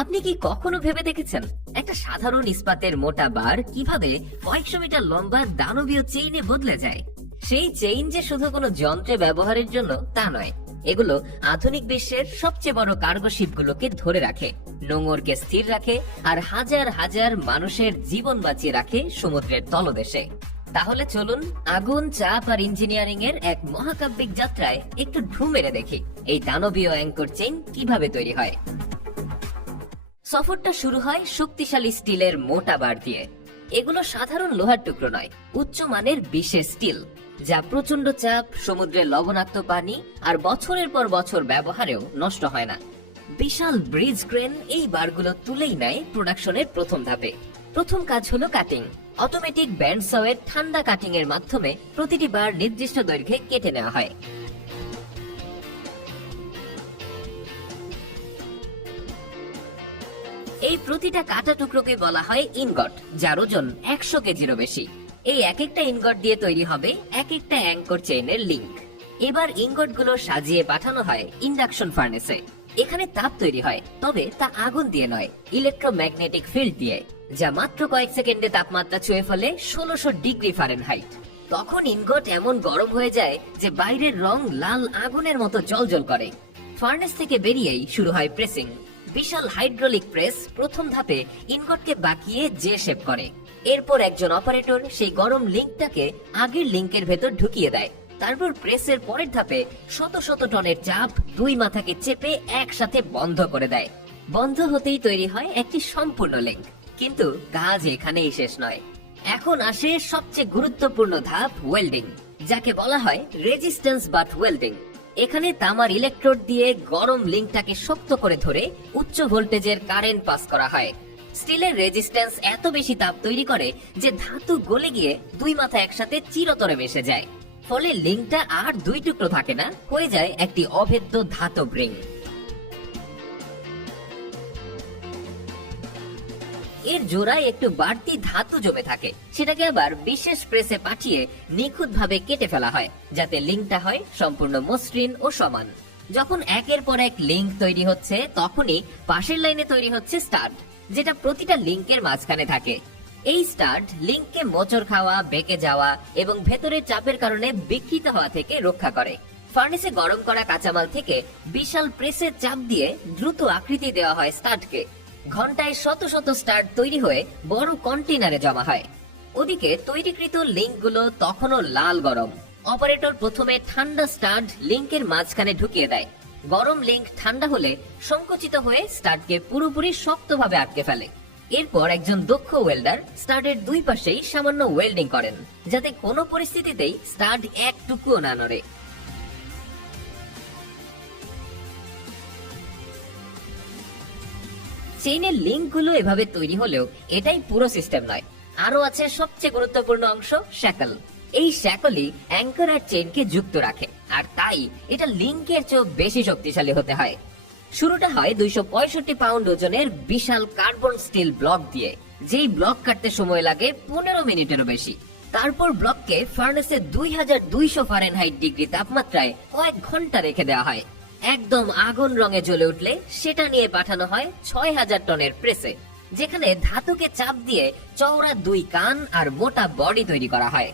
আপনি কি কখনো ভেবে দেখেছেন একটা সাধারণ ইস্পাতের মোটা বার কিভাবে কয়েকশো মিটার লম্বা দানবীয় চেইনে বদলে যায়? সেই চেইন যে শুধু কোনো যন্ত্রে ব্যবহারের জন্য তা নয়, এগুলো আধুনিক বিশ্বের সবচেয়ে বড় কার্গো শিপগুলোকে ধরে রাখে, নোঙরকে স্থির রাখে, আর হাজার হাজার মানুষের জীবন বাঁচিয়ে রাখে সমুদ্রের তলদেশে। তাহলে চলুন আগুন, চাপ আর ইঞ্জিনিয়ারিং এর এক মহাকাব্যিক যাত্রায় একটু ঢু মেরে দেখি এই দানবীয় অ্যাঙ্কর চেইন কিভাবে তৈরি হয়। সফরটা শুরু হয় শক্তিশালী স্টিলের মোটা বার দিয়ে। এগুলো সাধারণ লোহার টুকরো নয়, উচ্চমানের বিশেষ স্টিল, যা প্রচন্ড চাপ, সমুদ্রের লবণাক্ত পানি আর বছরের পর বছর ব্যবহারেও নষ্ট হয় না। বিশাল ব্রিজ ক্রেন এই বারগুলো তুলেই নেয় প্রোডাকশনের প্রথম ধাপে। প্রথম কাজ হলো কাটিং। অটোমেটিক ব্যান্ডসওয়ের ঠান্ডা কাটিং এর মাধ্যমে প্রতিটি বার নির্দিষ্ট দৈর্ঘ্যে কেটে নেওয়া হয়। এই প্রতিটা কাটা টুকরোকে বলা হয় ইনগট, যার ওজন 100 কেজিরও বেশি। এই এক একটা ইনগট দিয়ে তৈরি হবে এক একটা অ্যাঙ্কর চেইনের লিংক। এবার ইনগট গুলো সাজিয়ে পাঠানো হয় ইন্ডাকশন ফার্নেসে। এখানে তাপ তৈরি হয়, তবে তা আগুন দিয়ে নয়, ইলেকট্রোম্যাগনেটিক ফিল্ড দিয়ে, যা মাত্র কয়েক সেকেন্ডে তাপমাত্রা ছুঁয়ে ফেলে 1600 ডিগ্রি ফারেনহাইট। তখন ইনগট এমন গরম হয়ে যায় যে বাইরের রং লাল আগুনের মতো জ্বলজ্বল করে। ফার্নেস থেকে বেরিয়েই শুরু হয় প্রেসিং। বিশাল হাইড্রোলিক প্রেস প্রথম ধাপে ইনগটকে বাঁকিয়ে জে শেপ করে। এরপর একজন অপারেটর সেই গরম লিংকটাকে আগের লিংকের ভেতর ঢুকিয়ে দেয়। তারপর প্রেসের পরের ধাপে শত শত টনের চাপ দুই মাথাকে চেপে একসাথে বন্ধ করে দেয়। বন্ধ হতেই তৈরি হয় একটি সম্পূর্ণ লিংক। কিন্তু কাজ এখানেই শেষ নয়। এখন আসে সবচেয়ে গুরুত্বপূর্ণ ধাপ, ওয়েল্ডিং, যাকে বলা হয় রেজিস্ট্যান্স বাট ওয়েল্ডিং। এখানে তামার ইলেকট্রোড দিয়ে গরম লিংকটাকে শক্ত করে ধরে উচ্চ ভোল্টেজের কারেন্ট পাস করা হয়। স্টিলের রেজিস্ট্যান্স এত বেশি তাপ তৈরি করে যে ধাতু গলে গিয়ে দুই মাথা একসাথে চিরতরে মিশে যায়। ফলে লিংকটা আর দুই টুকরো থাকে না, হয়ে যায় একটি অভেদ্য ধাতব রিং। এর জোড়ায় একটু বাড়তি ধাতু জমে থাকে, সেটাকে আবার বিশেষ প্রেসে পাঠিয়ে নিখুঁতভাবে কেটে ফেলা হয়, যাতে লিংকটা হয় সম্পূর্ণ মসৃণ ও সমান। যখন একের পর এক লিংক তৈরি হচ্ছে, তখনই পাশের লাইনে তৈরি হচ্ছে স্টাড, যেটা প্রতিটা লিংকের মাঝখানে থাকে। এই স্টাড লিংককে মোচড় খাওয়া, বেঁকে যাওয়া এবং ভেতরের চাপের কারণে বিকৃত হওয়া থেকে রক্ষা করে। ফার্নেসে গরম করা কাঁচামাল থেকে বিশাল প্রেসের চাপ দিয়ে দ্রুত আকৃতি দেওয়া হয় স্টাডকে। ঘন্টায় শত শত স্টাড তৈরি হয়ে বড় কন্টেনারে জমা হয়। ওদিকে তৈরিকৃত লিংকগুলো তখনও লাল গরম। অপারেটর প্রথমে ঠান্ডা স্টাড লিংকের মাঝখানে ঢুকিয়ে দেয়। গরম লিংক ঠান্ডা হলে সংকুচিত হয়ে স্টাডকে পুরোপুরি শক্তভাবে আটকে ফেলে। এরপর একজন দক্ষ ওয়েল্ডার স্টাডের দুই পাশেই সামান্য ওয়েল্ডিং করেন, যাতে কোনো পরিস্থিতিতেই স্টাড একটুকুও না নড়ে। চেইনের লিংকগুলো এভাবে তৈরি হলেও এটাই পুরো সিস্টেম নয়। আরো আছে সবচেয়ে গুরুত্বপূর্ণ অংশ, শ্যাকল। এই শ্যাকলই অ্যাঙ্কর আর চেইনকে যুক্ত রাখে, আর তাই এটা লিংকের চেয়েও বেশি শক্তিশালী হতে হয়। শুরুটা হয় 265 পাউন্ড ওজনের বিশাল কার্বন স্টিল ব্লক দিয়ে, যেই ব্লক কাটতে সময় লাগে 15 মিনিটেরও বেশি। তারপর ব্লককে ফার্নেসে 2200 ফারেনহাইট ডিগ্রি তাপমাত্রায় কয়েক ঘন্টা রেখে দেওয়া হয়। একদম আগুন রঙে জ্বলে উঠলে সেটা নিয়ে পাঠানো হয় 6000 টনের প্রেসে, যেখানে ধাতুকে চাপ দিয়ে চওড়া দুই কান আর মোটা বডি তৈরি করা হয়।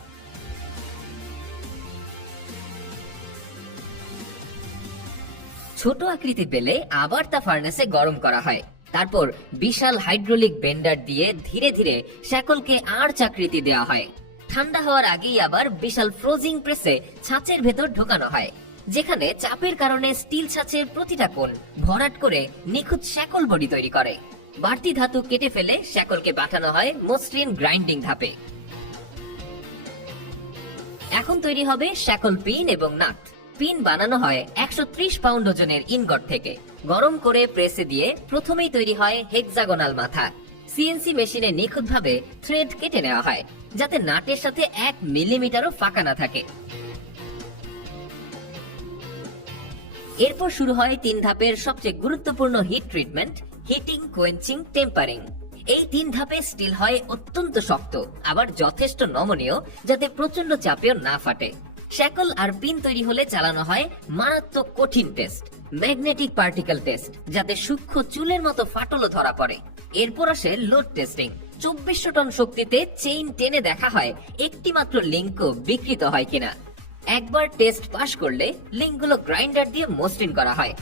ছোট আকৃতি পেলে আবার তা ফার্নেসে গরম করা হয়। তারপর বিশাল হাইড্রোলিক বেন্ডার দিয়ে ধীরে ধীরে শ্যাকলকে আর্চ আকৃতি দেওয়া হয়। ঠান্ডা হওয়ার আগেই আবার বিশাল ফ্রোজিং প্রেসে ছাঁচের ভেতর ঢোকানো হয়, যেখানে চাপের কারণে স্টিল ছাঁচের প্রতিটা কোণ ভরাট করে নিখুঁত শ্যাকল বডি তৈরি করে। বাড়তি ধাতু কেটে ফেলে শ্যাকলকে পাঠানো হয় মসৃণ গ্রাইন্ডিং ধাপে। এখন তৈরি হবে শ্যাকল পিন এবং নাট। পিন বানানো হয় 130 পাউন্ড ওজনের ইনগট থেকে। গরম করে প্রেসে দিয়ে প্রথমেই তৈরি হয় হেক্সাগোনাল মাথা। সিএনসি মেশিনে নিখুঁতভাবে থ্রেড কেটে নেওয়া হয়, যাতে নাটের সাথে 1 মিলিমিটারও ফাঁকা না থাকে। এরপর শুরু হয় 3 ধাপের সবচেয়ে গুরুত্বপূর্ণ heat treatment, heating, quenching, tempering. এই 3 ধাপে স্টিল হয় অত্যন্ত শক্ত, আবার যথেষ্ট নমনীয়, যাতে প্রচন্ড চাপেও না ফাটে। শ্যাকল আর পিন তৈরি হলে চালানো হয় মারাত্মক কঠিন টেস্ট, ম্যাগনেটিক পার্টিকেল টেস্ট, যাতে সূক্ষ্ম চুলের মতো ফাটলও ধরা পড়ে। এরপর আসে লোড টেস্টিং। 2400 টন শক্তিতে চেইন টেনে দেখা হয় একটি মাত্র লিঙ্কও বিকৃত হয় কিনা। একবার টেস্ট পাস করলে লিঙ্কগুলো গ্রাইন্ডার দিয়ে মসৃণ করা হয়।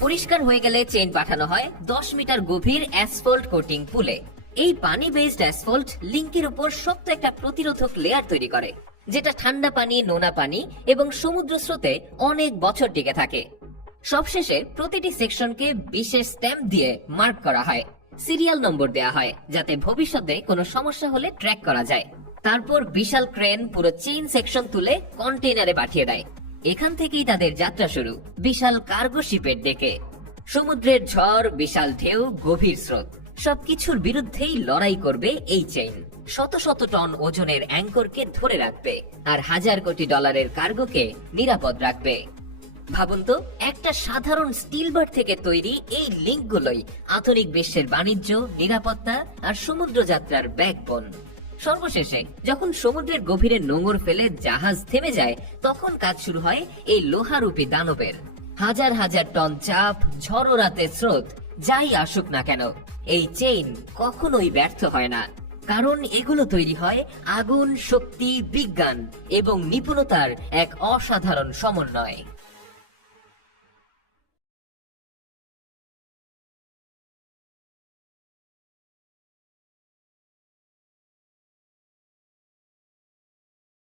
পরিষ্কার হয়ে গেলে চেইন পাঠানো হয় 10 মিটার গভীর অ্যাসফল্ট কোটিং পুলে। এই পানি বেসড অ্যাসফল্ট লিঙ্কের উপর শক্ত একটা প্রতিরোধক লেয়ার তৈরি করে, যেটা ঠান্ডা পানি, নোনা পানি এবং সমুদ্র স্রোতে অনেক বছর টিকে থাকে। সবশেষে প্রতিটি সেকশনকে বিশেষ স্ট্যাম্প দিয়ে মার্ক করা হয়, সিরিয়াল নম্বর দেয়া হয়, যাতে ভবিষ্যতে কোনো সমস্যা হলে ট্র্যাক করা যায়। তারপর বিশাল ক্রেন পুরো চেইন সেকশন তুলে কন্টেইনারে পাঠিয়ে দেয়। এখান থেকেই তাদের যাত্রা শুরু বিশাল কার্গো শিপের দিকে। সমুদ্রের ঝড়, বিশাল ঢেউ, গভীর স্রোত, সবকিছুর বিরুদ্ধেই লড়াই করবে এই চেইন। শত শত টন ওজনের অ্যাঙ্করকে ধরে রাখবে আর হাজার কোটি ডলারের কার্গোকে নিরাপদ রাখবে। ভাবুন তো, একটা সাধারণ স্টিল বার থেকে তৈরি এই লিঙ্কগুলোই আধুনিক বিশ্বের বাণিজ্য, নিরাপত্তা আর সমুদ্র যাত্রার ব্যাকবোন। সর্বশেষে যখন সমুদ্রের গভীরে নোঙর ফেলে জাহাজ থেমে যায়, তখন কাজ শুরু হয় এই লোহারূপী দানবের। হাজার হাজার টন চাপ, ঝড়ো রাতের স্রোত, যাই আসুক না কেন, এই চেইন কখনোই ব্যর্থ হয় না। কারণ এগুলো তৈরি হয় আগুন, শক্তি, বিজ্ঞান এবং নিপুণতার এক অসাধারণ সমন্বয়।